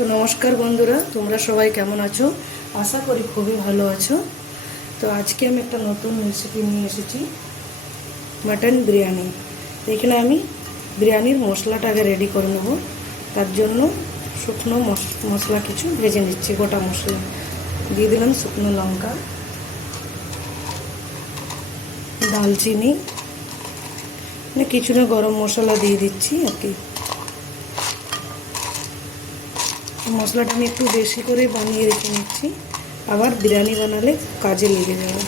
তো নমস্কার বন্ধুরা, তোমরা সবাই কেমন আছো? আশা করি খুবই ভালো আছো। তো আজকে আমি একটা নতুন রেসিপি নিয়ে এসেছি, মাটন বিরিয়ানি। তো এখানে আমি বিরিয়ানির মশলাটা আগে রেডি করে নেব। তার জন্য শুকনো মশলা কিছু ভেজে নিচ্ছি। গোটা মশলা দিয়ে দিলাম, শুকনো লঙ্কা, দালচিনি, কিছুটা গরম মশলা দিয়ে দিচ্ছি আর কি। মশলাটা আমি একটু বেশি করে বানিয়ে রেখে নিচ্ছি, আবার বিরিয়ানি বানালে কাজে লেগে যাবে।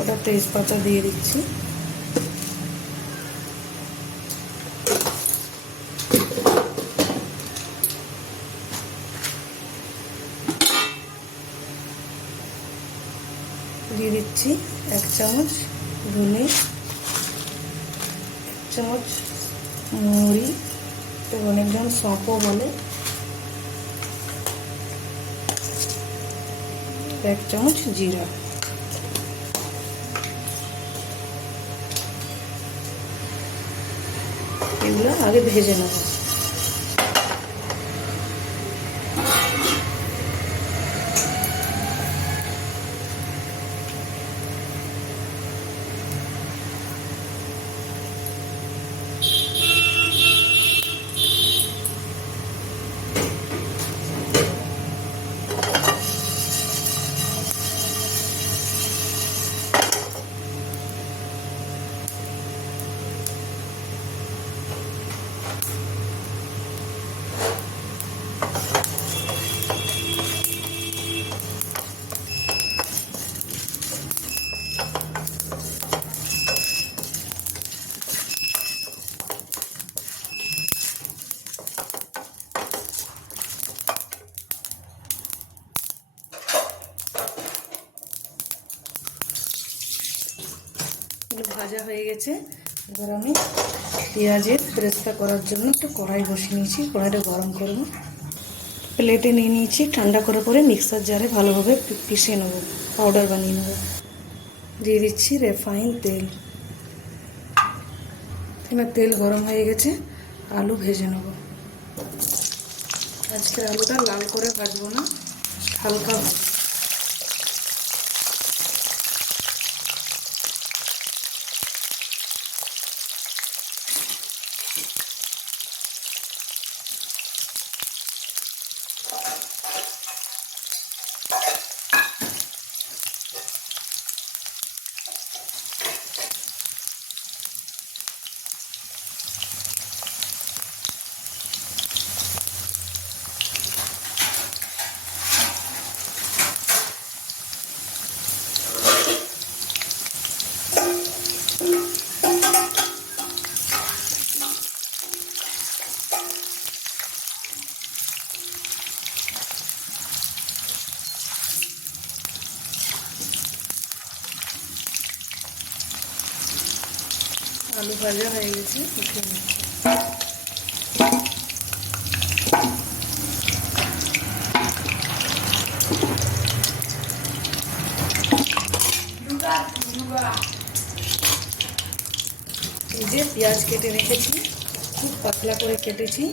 ওটা তেজপাতা দিয়ে দিচ্ছি, দিয়ে দিচ্ছি 1 চামচ ধনে, 1 চামচ মৌরি, তো অনেকজন সঁপও বলে, 1 চামচ জিরা। এগুলো আগে ভেজে নেব। ভাজা হয়ে গেছে। এবার আমি পেঁয়াজের বেরেস্তা করার জন্য একটা কড়াই বসিয়ে নিয়েছি। কড়াইটা গরম করব, প্লেটে নিয়ে নিয়েছি। ঠান্ডা করে পরে মিক্সার জারে ভালোভাবে পিষে নেব, পাউডার বানিয়ে নেব। দিয়ে দিচ্ছি রিফাইন তেল। এখানে তেল গরম হয়ে গেছে, আলু ভেজে নেব। আজকে আলুটা লাল করে ভাজবো না, হালকা ভাজবো। আলু ভাজা হয়ে গেছে, উঠিয়ে নিচ্ছি। এই যে পেঁয়াজ কেটে রেখেছি, খুব পাতলা করে কেটেছি,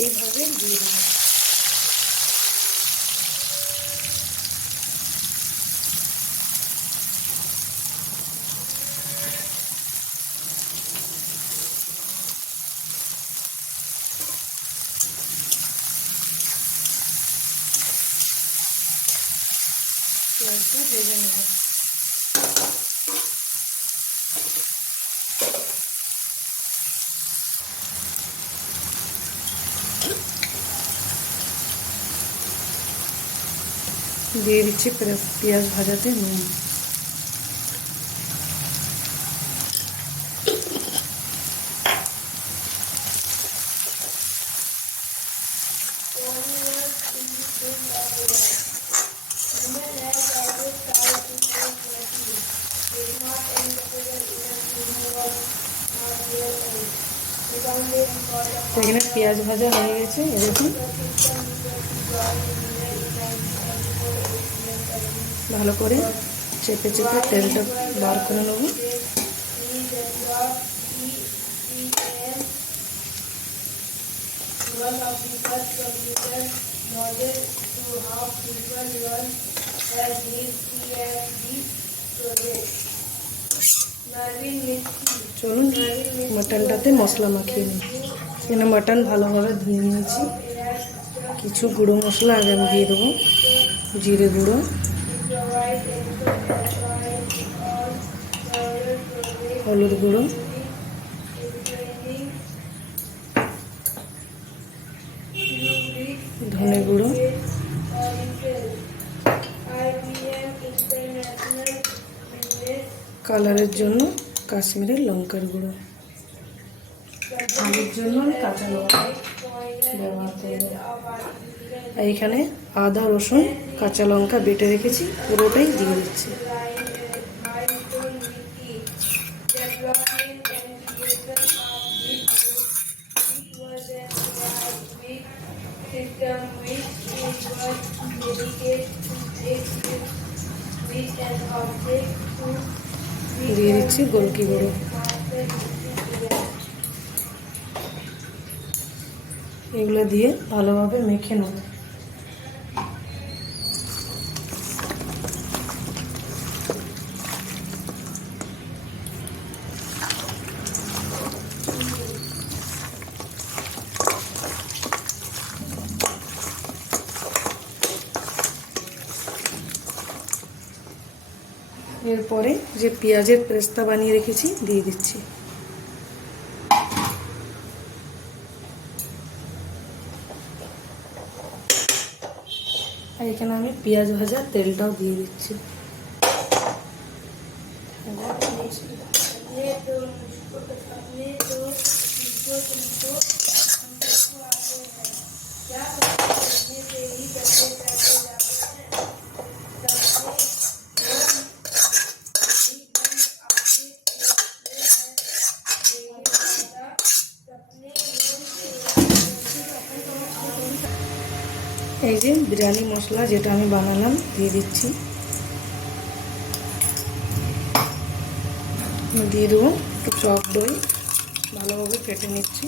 এইভাবে দিয়ে দেবো। পেঁয়াজটা ভেজে নেব। দিয়ে দিচ্ছি পেঁয়াজ ভাজাতে নুন। এখানে পেঁয়াজ ভাজা হয়ে গেছে, দেখুন। ভালো করে চেপে চেপে তেলটা বার করে নেব। চলুন মাটনটাতে মশলা মাখিয়ে নিই। এখানে মাটন ভালোভাবে ধুয়ে নিয়েছি। কিছু গুঁড়ো মশলা আগে আমি দিয়ে দেবো। জিরে গুঁড়ো, হলুদ গুঁড়ো, ধনে গুঁড়ো, কালারের জন্য কাশ্মীরের লঙ্কার গুঁড়ো, ঝালের জন্য আমি কাঁচা লঙ্কা ব্যবহার করব। আর এখানে আদা রসুন কাঁচা লঙ্কা বেটে রেখেছি, পুরোটাই দিয়ে দিচ্ছি। দিয়ে দিচ্ছি গোলকি গুঁড়ো। এগুলো দিয়ে ভালোভাবে মেখে নেব। এরপরে যে পেঁয়াজের পেস্তা বানিয়ে রেখেছি দিয়ে দিচ্ছি। আর এখানে আমি পেঁয়াজ ভাজা তেলটাও দিয়ে দিচ্ছি। এই যে বিরিয়ানি মশলা যেটা আমি বানালাম দিয়ে দিচ্ছি। দিয়ে দেবো একটু টক দই, ভালোভাবে ফেটে নিচ্ছি।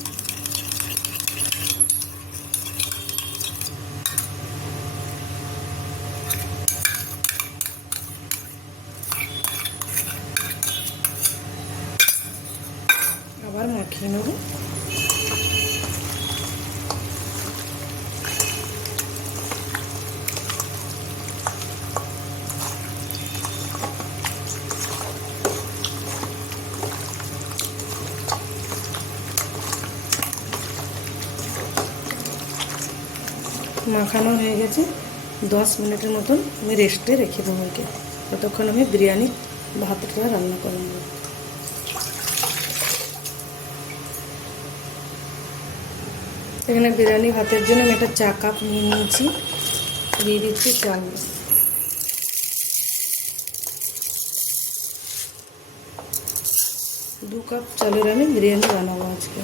আবার মাখিয়ে নেব। মাখানো হয়ে গেছে। 10 মিনিটের মতন আমি রেস্টে রেখে দেবো ওকে। ততক্ষণ আমি বিরিয়ানি ভাতটা রান্না করে নেব। এখানে বিরিয়ানি ভাতের জন্য আমি একটা চা কাপ নিয়ে নিয়েছি। দিয়ে দিচ্ছি চাল। 2 কাপ চালের আমি বিরিয়ানি বানাবো আজকে।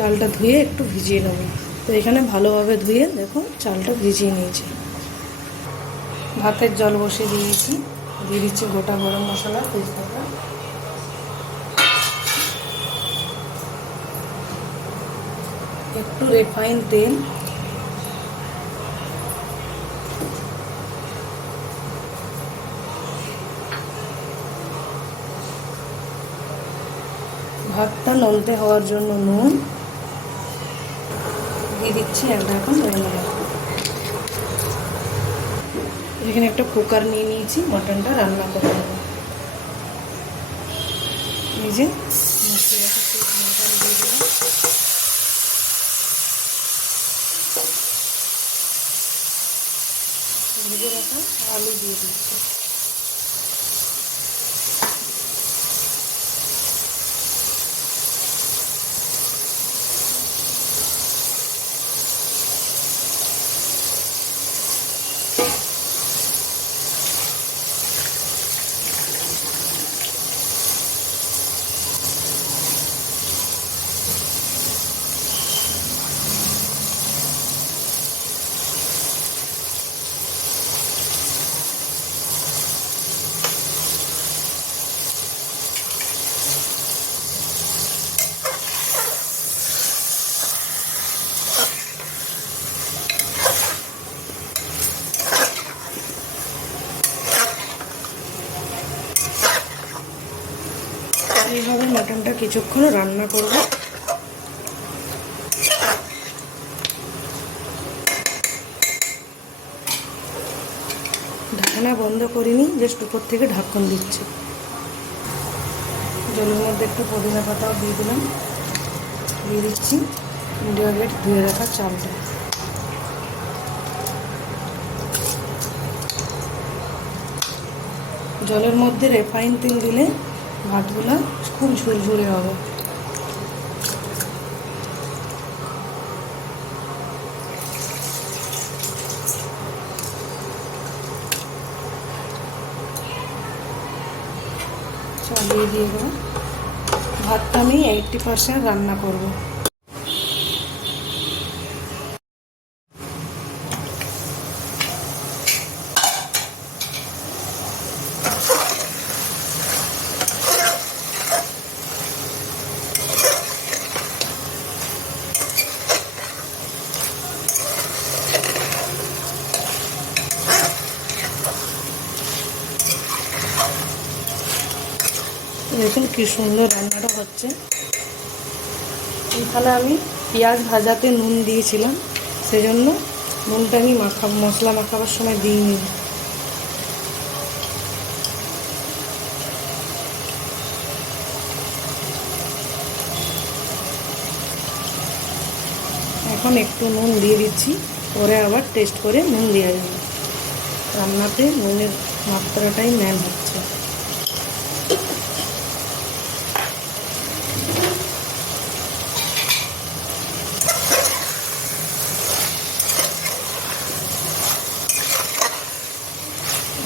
চালটা ধুয়ে একটু ভিজিয়ে নেব। তো এখানে ভালোভাবে ধুয়ে দেখো চালটা ভিজিয়ে নিয়েছি। ভাতের জল বসিয়ে দিয়েছি। দিয়ে দিচ্ছি গোটা গরম মশলা, তেজপাতা, একটু রিফাইন তেল, ভাতটা নলতে হওয়ার জন্য নুন দিয়ে দিচ্ছি। এক ঢাকন ধরে নেব। এখানে একটা কুকার নিয়ে নিয়েছি, মটনটা রান্না করে নেব। এই যে মটন দিয়ে দিলাম। ভেজে রাখা আলু দিয়ে দিচ্ছি। কিছুক্ষণ রান্না করব। ঢাকনা বন্ধ করিনি, জাস্ট উপর থেকে ঢাকন দিচ্ছি। জলের মধ্যে একটু পুদিনা পাতাও দিয়ে দিলাম, দিয়ে দিচ্ছি ইন্ডিয়া গেট ধুয়ে রাখা চালটা। জলের মধ্যে রিফাইন তেল দিলে ভাতগুলো খুব ঝুরঝুরে হবে। চালিয়ে দিয়ে দেবো। ভাতটা আমি 80% রান্না করব। দেখুন কি সুন্দর রান্নাটা হচ্ছে। এখানে আমি পেঁয়াজ ভাজাতে নুন দিয়েছিলাম, সেজন্য নুনটা আমি মশলা মাখাবার সময় দিইনি। এখন একটু নুন দিয়ে দিচ্ছি, পরে আবার টেস্ট করে নুন দেওয়া যাবে। রান্নাতে নুনের মাত্রাটাই মেন হচ্ছে।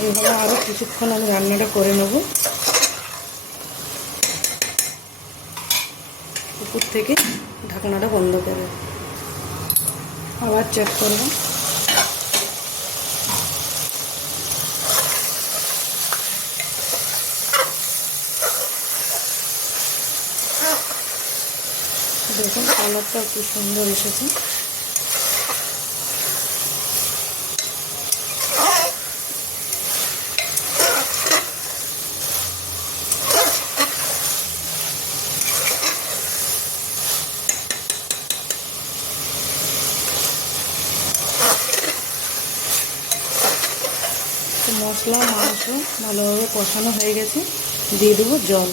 এইভাবে আরও কিছুক্ষণ আমি রান্নাটা করে নেব। উপর থেকে ঢাকনাটা বন্ধ করে আবার চেক করব। দেখুন কালারটা কি সুন্দর এসেছে। মশলা মাংস ভালোভাবে কষানো হয়ে গেছে, দিয়ে দেবো জল।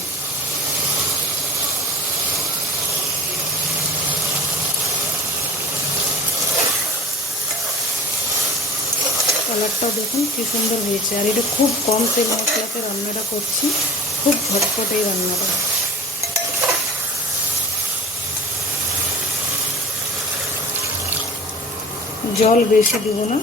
কালারটাও দেখুন কি সুন্দর হয়েছে। আর এটা খুব কম তেল মশলাতে রান্নাটা করছি, খুব ঝটপট এই রান্নাটা। জল বেশি দেবো না,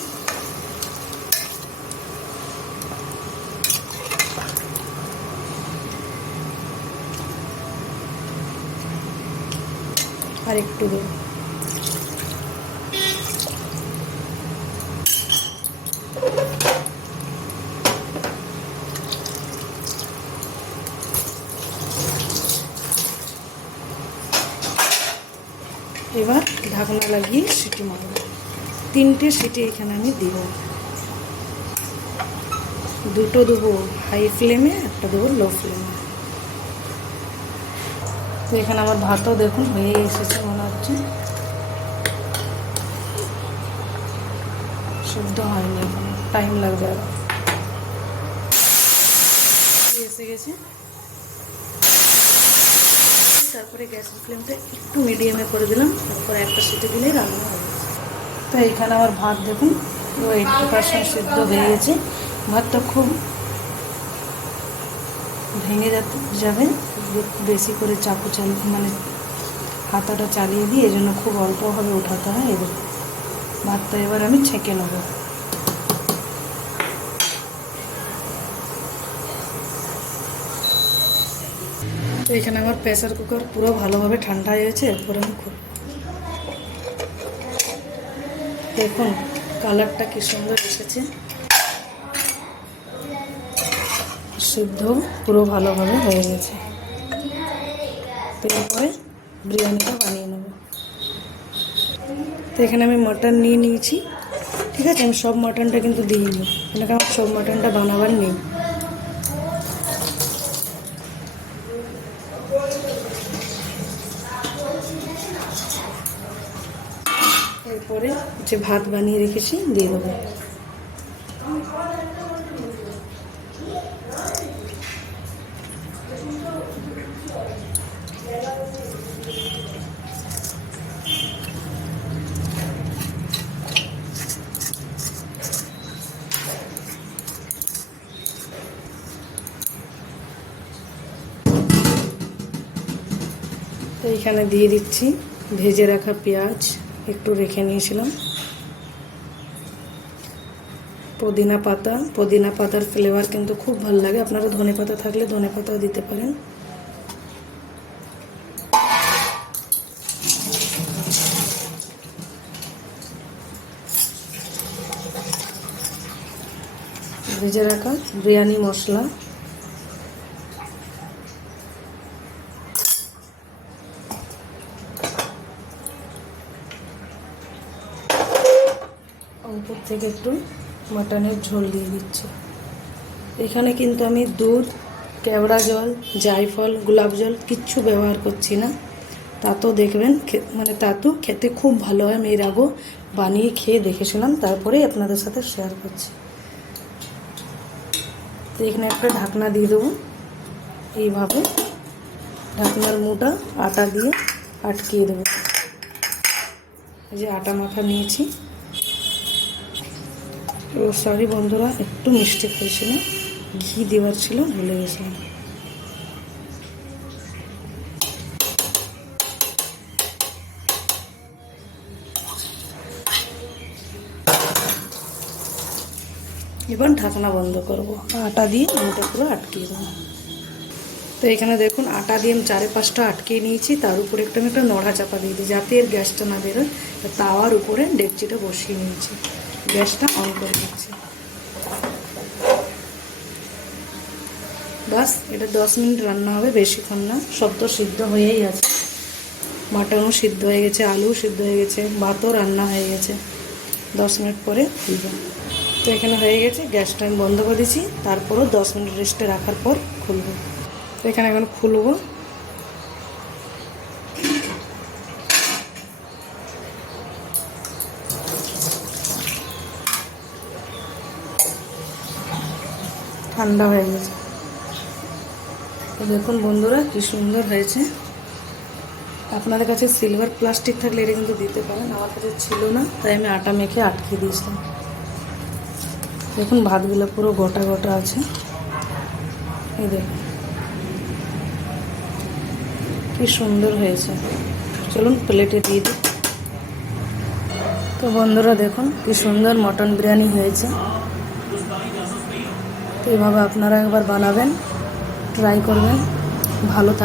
আর একটু দেবো। এবার ঢাকনা লাগিয়ে সিটি মারব। 3টে সিটি এখানে আমি দিব। 2টো দেবো হাই ফ্লেমে, একটা দেবো লো ফ্লেমে। তো এখানে আমার ভাতও দেখুন হয়ে এসেছে মনে হচ্ছে, শুদ্ধ হয়নি, এখন টাইম লাগবে। আর এসে গেছে। তারপরে গ্যাসের ফ্লেমটা একটু মিডিয়ামে করে দিলাম, তারপরে একটা সিটি দিলেই রান্না হবে। তো এইখানে আমার ভাত দেখুন 80% সিদ্ধ হয়ে গেছে। ভাতটা খুব ভেঙে যাবে, বেশি করে চাকু মানে হাতাটা চালিয়ে দিই, এজন্য খুব অল্পভাবে উঠাতে হয়। এবার ভাতটা এবার আমি ছেঁকে নেব। তো এখানে আমার প্রেসার কুকার পুরো ভালোভাবে ঠান্ডা হয়ে গেছে। এরপর আমি দেখুন কালারটা কি সুন্দর এসেছে। সিদ্ধ পুরো ভালোভাবে হয়ে গেছে। এরপরে বিরিয়ানিটা বানিয়ে নেব। তো এখানে আমি মটন নিয়ে নিয়েছি, ঠিক আছে। আমি সব মটনটা কিন্তু দিইনি, এখানে আমার সব মটনটা বানাবার নেই। এরপরে যে ভাত বানিয়ে রেখেছি দিয়ে দেবো। তো এখানে দিয়ে দিচ্ছি ভেজে রাখা পেঁয়াজ, একটু রেখে নিয়েছিলাম, পুদিনা পাতা। পুদিনা পাতার ফ্লেভার কিন্তু খুব ভালো লাগে, আপনারা ধনে পাতা থাকলে ধনে পাতাও দিতে পারেন। ভেজে রাখা বিরিয়ানি মশলা, উপর থেকে একটু মাটনের ঝোল দিয়ে দিচ্ছি। এখানে কিন্তু আমি দুধ, কেওড়া জল, জায়ফল, গোলাপ জল কিচ্ছু ব্যবহার করছি না। তাতো দেখবেন মানে তাতো খেতে খুব ভালো হয়। আমি এর আগেও বানিয়ে খেয়ে দেখেছিলাম, তারপরে আপনাদের সাথে শেয়ার করছি। তো এখানে একটা ঢাকনা দিয়ে দেবো, এইভাবে ঢাকনার মুটা আটা দিয়ে আটকিয়ে দেবো। এই যে আটা মাখা নিয়েছি। ও সরি বন্ধুরা, একটু মিষ্টি হয়েছিল, ঘি দেওয়ার ছিল, ভুলে গেছিলাম। এবার ঢাকনা বন্ধ করব, আটা দিয়ে মুটা পুরো আটকিয়ে দেবো। তো এখানে দেখুন আটা দিয়ে আমি 4-5টা আটকিয়ে নিয়েছি। তার উপরে আমি একটা নড়া চাপা দিয়ে দিই যাতে এর গ্যাসটা না বেরোয়। তাওয়ার উপরে ডেকচিটা বসিয়ে নিয়েছি, গ্যাসটা অন করে দিচ্ছি। বাস এটা 10 মিনিট রান্না হবে, বেশিক্ষণ না। সব তো সিদ্ধ হয়েই আছে, মাটনও সিদ্ধ হয়ে গেছে, আলুও সিদ্ধ হয়ে গেছে, ভাতও রান্না হয়ে গেছে। 10 মিনিট পরে খুলব। তো এখানে হয়ে গেছে, গ্যাসটা আমি বন্ধ করে দিচ্ছি। তারপরও 10 মিনিট রেস্টে রাখার পর খুলব। তো এখানে এখন খুলব। ঠান্ডা হয়ে গেছে। তো দেখুন বন্ধুরা কি সুন্দর হয়েছে। আপনাদের কাছে সিলভার প্লাস্টিক থাকলে এটা কিন্তু দিতে পারেন, আমার কাছে ছিল না, তাই আমি আটা মেখে আটকে দিয়েছিলাম। দেখুন ভাতগুলো পুরো গোটা গোটা আছে, এই দেখুন কি সুন্দর হয়েছে। চলুন প্লেটে দিয়ে দিই। তো বন্ধুরা দেখুন কি সুন্দর মটন বিরিয়ানি হয়েছে। তো এইভাবে আপনারা একবার বানাবেন, ট্রাই করবেন, ভালো থাকবে।